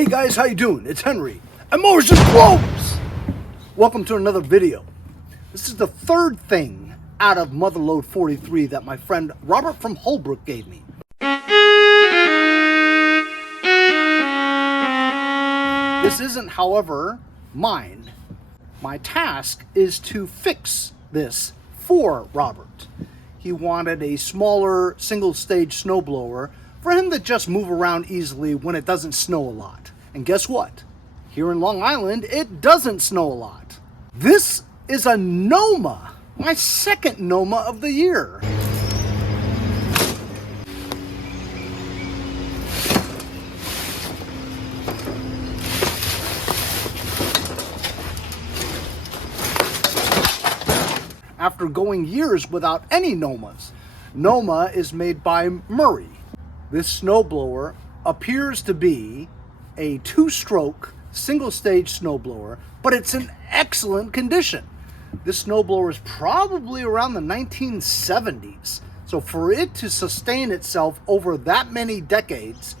Hey guys, how you doing? It's Henry, and Mowers just blows! Welcome to another video. This is the third thing out of Motherload 43 that my friend Robert from Holbrook gave me. This isn't, however, mine. My task is to fix this for Robert. He wanted a smaller single-stage snowblower for him to just move around easily when it doesn't snow a lot. And guess what? Here in Long Island, it doesn't snow a lot. This is a NOMA, my second NOMA of the year. After going years without any NOMAs. NOMA is made by Murray. This snowblower appears to be a two-stroke, single-stage snowblower, but it's in excellent condition. This snowblower is probably around the 1970s. So for it to sustain itself over that many decades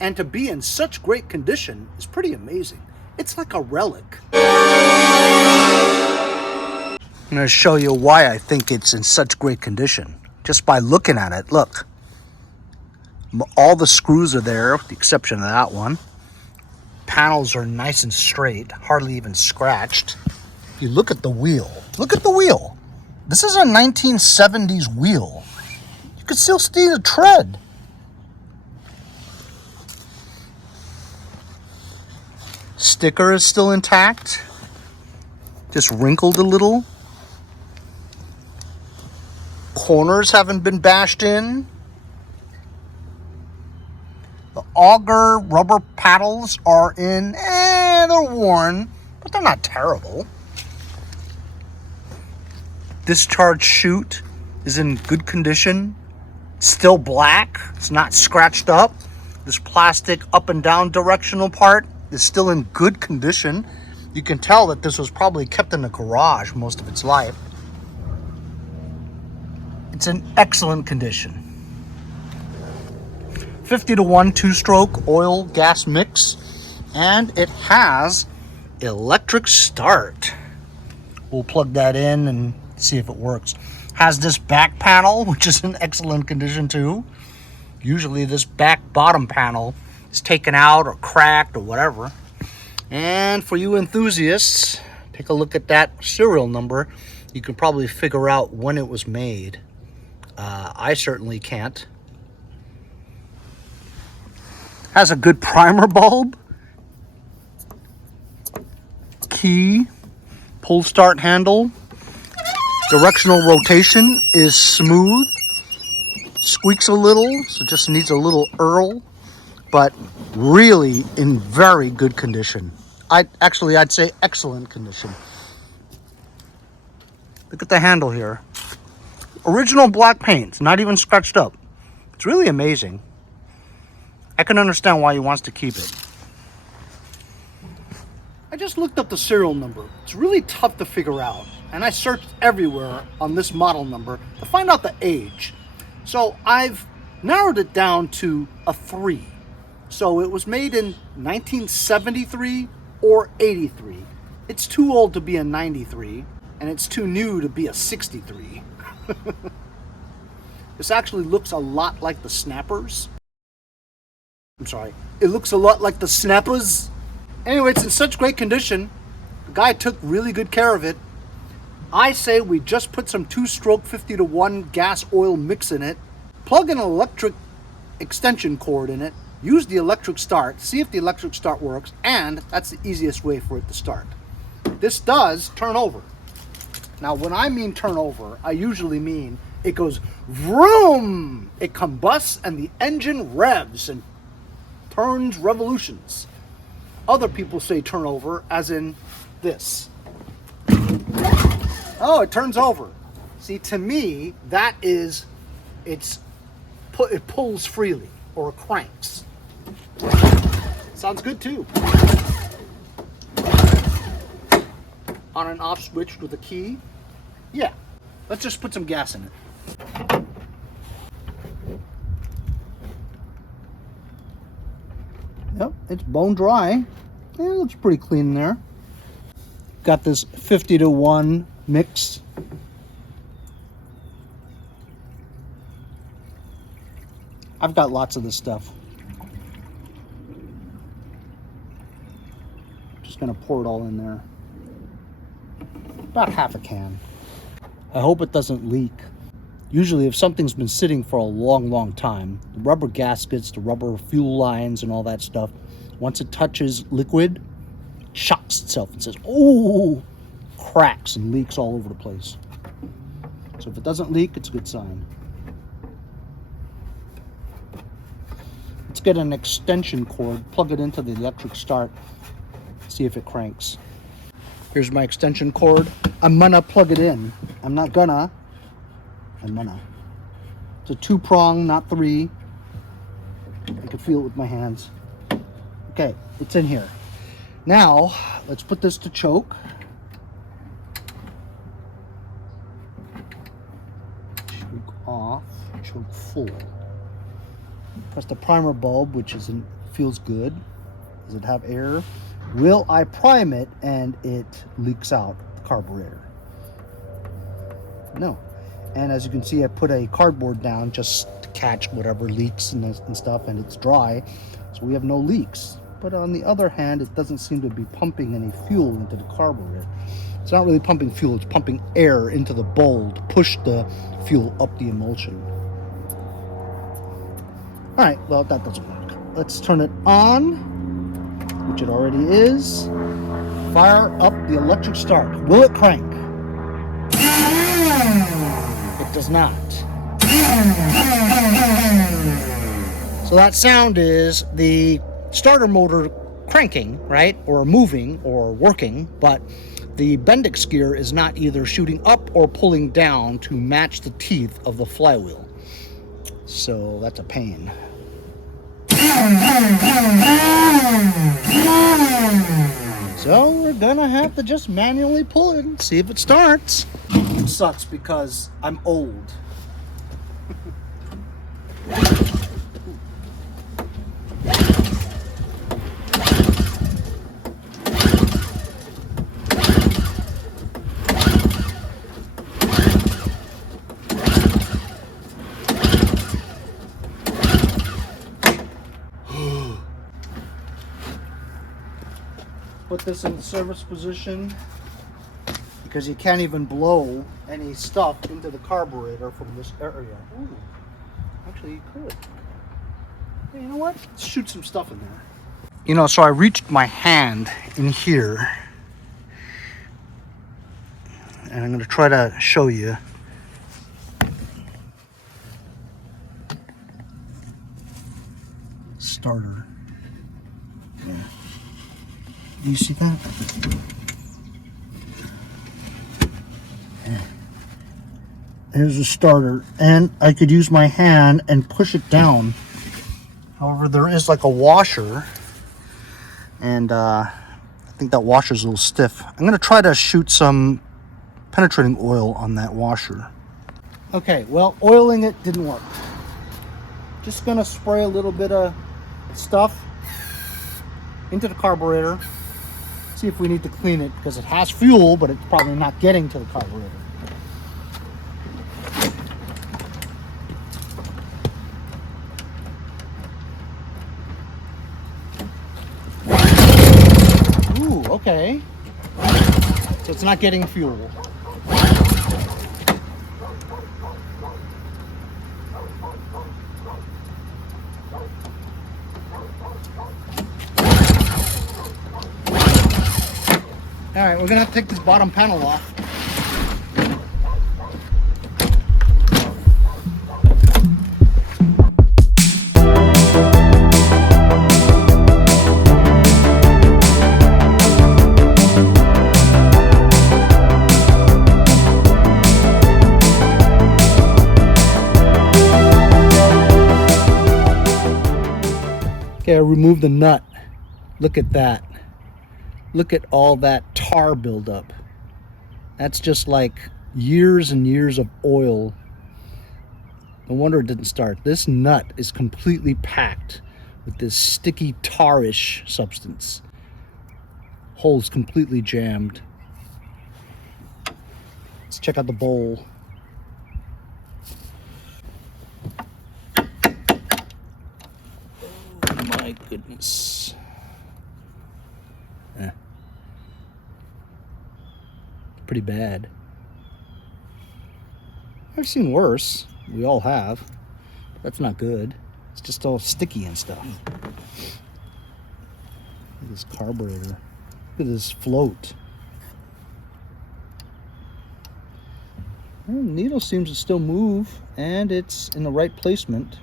and to be in such great condition is pretty amazing. It's like a relic. I'm going to show you why I think it's in such great condition. Just by looking at it, look. All the screws are there, with the exception of that one. Panels are nice and straight, hardly even scratched. If you look at the wheel, look at the wheel. This is a 1970s wheel. You can still see the tread. Sticker is still intact, just wrinkled a little. Corners haven't been bashed in. The auger rubber paddles are in, they're worn, but they're not terrible. Discharge chute is in good condition. Still black, it's not scratched up. This plastic up and down directional part is still in good condition. You can tell that this was probably kept in the garage most of its life. It's in excellent condition. 50-to-1 two-stroke oil gas mix, and it has electric start. We'll plug that in and see if it works. Has this back panel, which is in excellent condition too. Usually this back bottom panel is taken out or cracked or whatever. And for you enthusiasts, take a look at that serial number. You can probably figure out when it was made. I certainly can't. Has a good primer bulb, key, pull start handle, directional rotation is smooth, squeaks a little, so just needs a little earl, but really in very good condition. I'd say excellent condition. Look at the handle here. Original black paint, it's not even scratched up. It's really amazing. I can understand why he wants to keep it. I just looked up the serial number. It's really tough to figure out. And I searched everywhere on this model number to find out the age. So I've narrowed it down to a 3. So it was made in 1973 or 83. It's too old to be a 93, and it's too new to be a 63. This actually looks a lot like the Snappers. I'm sorry, it looks a lot like the Snappers. Anyway, it's in such great condition. The guy took really good care of it. I say we just put some two-stroke 50-to-1 gas oil mix in it, plug an electric extension cord in it, use the electric start, see if the electric start works, and that's the easiest way for it to start. This does turn over. Now, when I mean turn over, I usually mean it goes vroom, it combusts, and the engine revs and turns revolutions. Other people say turn over, as in this. Oh, it turns over. See, to me, that is, it pulls freely, or cranks. Sounds good too. On and off switch with a key. Yeah, let's just put some gas in it. Yep, it's bone dry. It looks pretty clean in there. Got this 50-to-1 mix. I've got lots of this stuff. Just gonna pour it all in there. About half a can. I hope it doesn't leak. Usually if something's been sitting for a long time, the rubber gaskets, the rubber fuel lines and all that stuff, once it touches liquid, it shocks itself and says, oh, cracks and leaks all over the place. So if it doesn't leak, it's a good sign. Let's get an extension cord, plug it into the electric start, see if it cranks. Here's my extension cord. I'm gonna plug it in. I'm gonna. It's a 2-prong, not 3. I can feel it with my hands. Okay, it's in here. Now, let's put this to choke. Choke off, choke full. Press the primer bulb, which feels good. Does it have air? Will I prime it and it leaks out the carburetor? No. And as you can see, I put a cardboard down just to catch whatever leaks and stuff, and it's dry, so we have no leaks. But on the other hand, it doesn't seem to be pumping any fuel into the carburetor. It's not really pumping fuel, it's pumping air into the bowl to push the fuel up the emulsion. All right, well, that doesn't work. Let's turn it on, which it already is. Fire up the electric start. Will it crank? It does not. So that sound is the starter motor cranking, right? Or moving or working, but the Bendix gear is not either shooting up or pulling down to match the teeth of the flywheel. So that's a pain. So we're gonna have to just manually pull it and see if it starts. It sucks because I'm old. Put this in the service position because you can't even blow any stuff into the carburetor from this area. Ooh, actually you could. Hey, you know what? Let's shoot some stuff in there. You know, so I reached my hand in here and I'm going to try to show you. Starter. Yeah. Do you see that? Yeah. There's a starter, and I could use my hand and push it down. However, there is like a washer, and I think that washer's a little stiff. I'm going to try to shoot some penetrating oil on that washer. Okay, well, oiling it didn't work. Just going to spray a little bit of stuff into the carburetor. See if we need to clean it because it has fuel, but it's probably not getting to the carburetor. Ooh, okay. So it's not getting fuel. All right, we're gonna have to take this bottom panel off. Okay, I removed the nut. Look at that. Look at all that tar buildup. That's just like years and years of oil. No wonder it didn't start. This nut is completely packed with this sticky tarish substance. Hole's completely jammed. Let's check out the bowl. Oh my goodness. Pretty bad. I've seen worse. We all have. That's not good. It's just all sticky and stuff. Look at this carburetor. Look at this float. Well, the needle seems to still move, and it's in the right placement.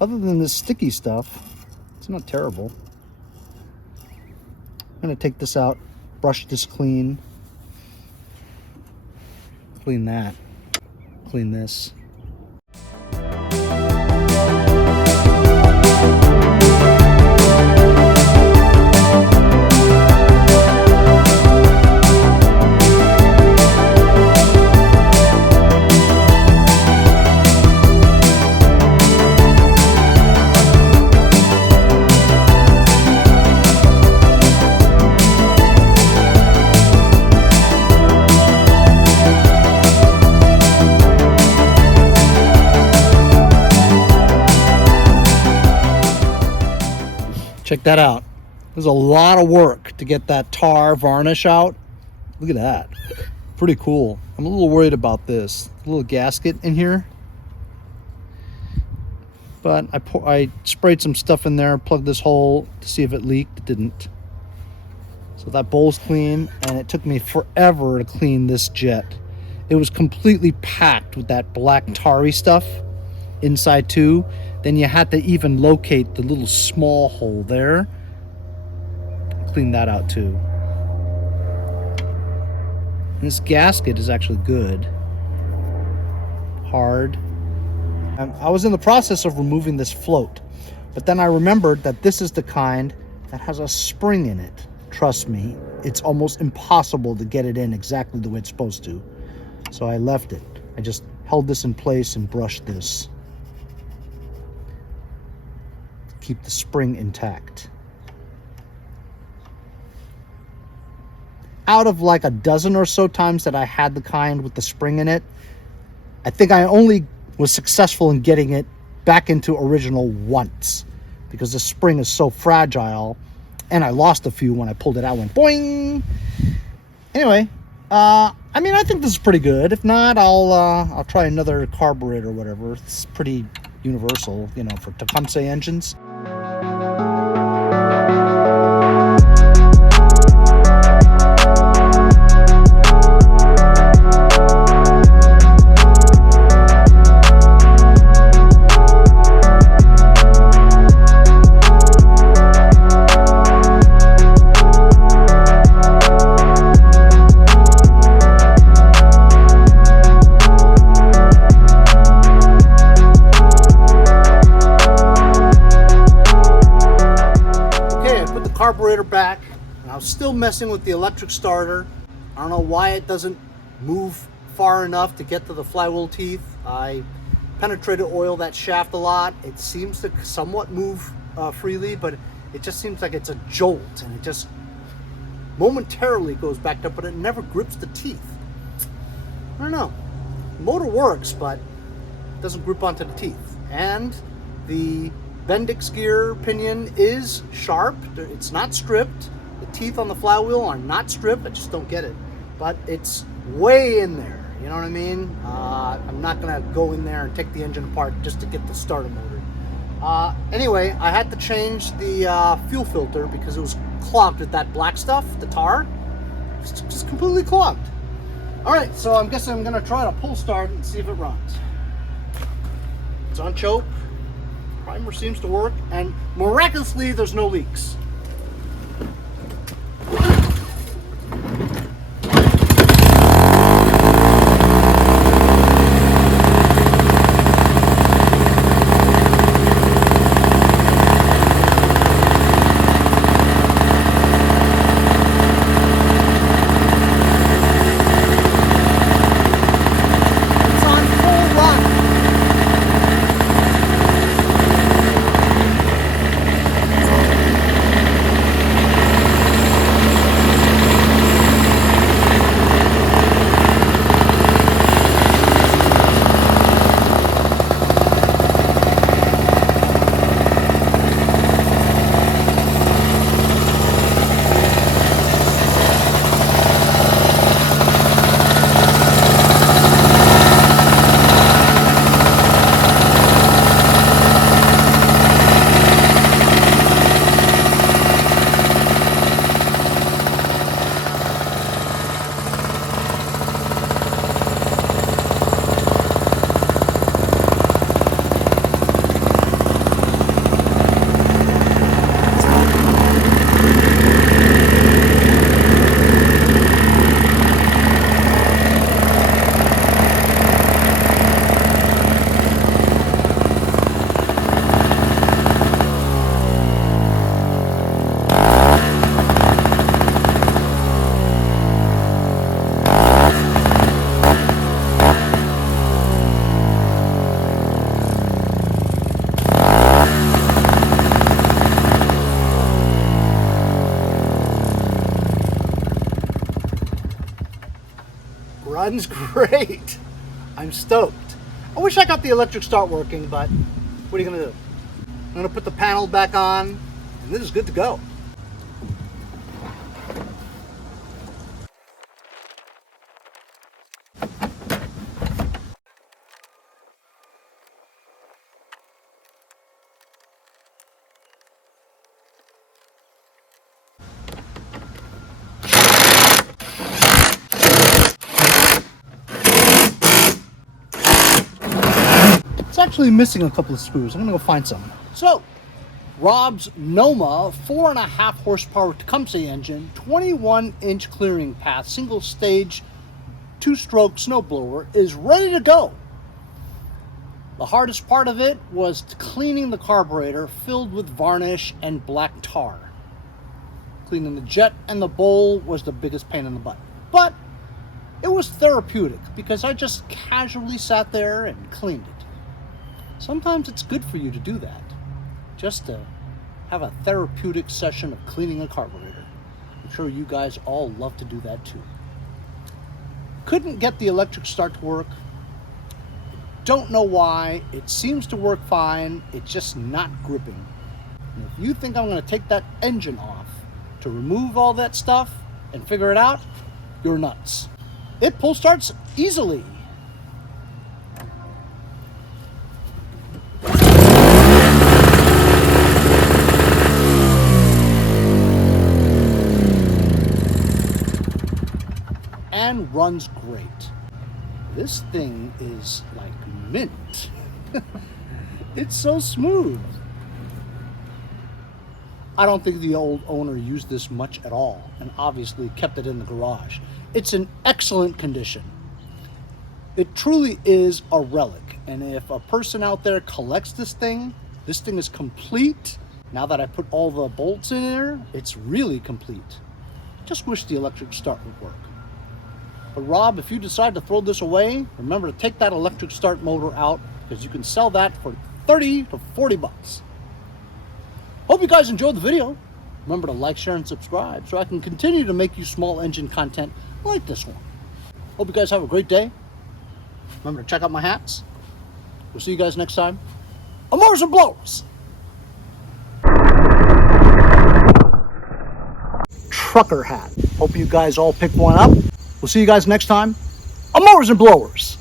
Other than this sticky stuff, it's not terrible. I'm going to take this out, brush this clean, clean that, clean this. Check that out. There's a lot of work to get that tar varnish out. Look at that. Pretty cool. I'm a little worried about this. A little gasket in here. But I sprayed some stuff in there, plugged this hole to see if it leaked. It didn't. So that bowl's clean, and it took me forever to clean this jet. It was completely packed with that black tarry stuff inside too. Then you had to even locate the little small hole there. Clean that out too. And this gasket is actually good. Hard. I was in the process of removing this float, but then I remembered that this is the kind that has a spring in it. Trust me, it's almost impossible to get it in exactly the way it's supposed to. So I left it. I just held this in place and brushed this. Keep the spring intact. Out of like a dozen or so times that I had the kind with the spring in it, I think I only was successful in getting it back into original once, because the spring is so fragile, and I lost a few when I pulled it out. Went boing. Anyway, I mean, I think this is pretty good. If not, I'll try another carburetor or whatever. It's pretty universal, you know, for Tecumseh engines. Carburetor back, and I was still messing with the electric starter. I don't know why it doesn't move far enough to get to the flywheel teeth. I penetrated oil that shaft a lot. It seems to somewhat move freely, but it just seems like it's a jolt, and it just momentarily goes back up, but it never grips the teeth. I don't know. The motor works, but it doesn't grip onto the teeth. And the Bendix gear pinion is sharp. It's not stripped. The teeth on the flywheel are not stripped. I just don't get it. But it's way in there. You know what I mean? I'm not going to go in there and take the engine apart just to get the starter motor. Anyway, I had to change the fuel filter because it was clogged with that black stuff, the tar. It's just completely clogged. All right, so I'm guessing I'm going to try to pull start and see if it runs. It's on choke. Primer seems to work, and miraculously there's no leaks. It's on full run. Runs great. I'm stoked. I wish I got the electric start working, but what are you gonna do? I'm gonna put the panel back on, and this is good to go. It's actually missing a couple of screws. I'm gonna go find some. So, Rob's NOMA 4.5 horsepower Tecumseh engine, 21-inch clearing path, single stage, 2-stroke snowblower is ready to go. The hardest part of it was cleaning the carburetor filled with varnish and black tar. Cleaning the jet and the bowl was the biggest pain in the butt. But it was therapeutic because I just casually sat there and cleaned it. Sometimes it's good for you to do that, just to have a therapeutic session of cleaning a carburetor. I'm sure you guys all love to do that too. Couldn't get the electric start to work. Don't know why. It seems to work fine. It's just not gripping. And if you think I'm going to take that engine off to remove all that stuff and figure it out, you're nuts. It pull starts easily. And runs great. This thing is like mint. It's so smooth. I don't think the old owner used this much at all, and obviously kept it in the garage. It's in excellent condition. It truly is a relic, and if a person out there collects this thing is complete. Now that I put all the bolts in there, it's really complete. Just wish the electric start would work. But Rob, if you decide to throw this away, remember to take that electric start motor out, because you can sell that for 30 to 40 bucks. Hope you guys enjoyed the video. Remember to like, share, and subscribe so I can continue to make you small engine content like this one. Hope you guys have a great day. Remember to check out my hats. We'll see you guys next time on Mowers and Blowers. Trucker hat. Hope you guys all pick one up. We'll see you guys next time on Mowers and Blowers.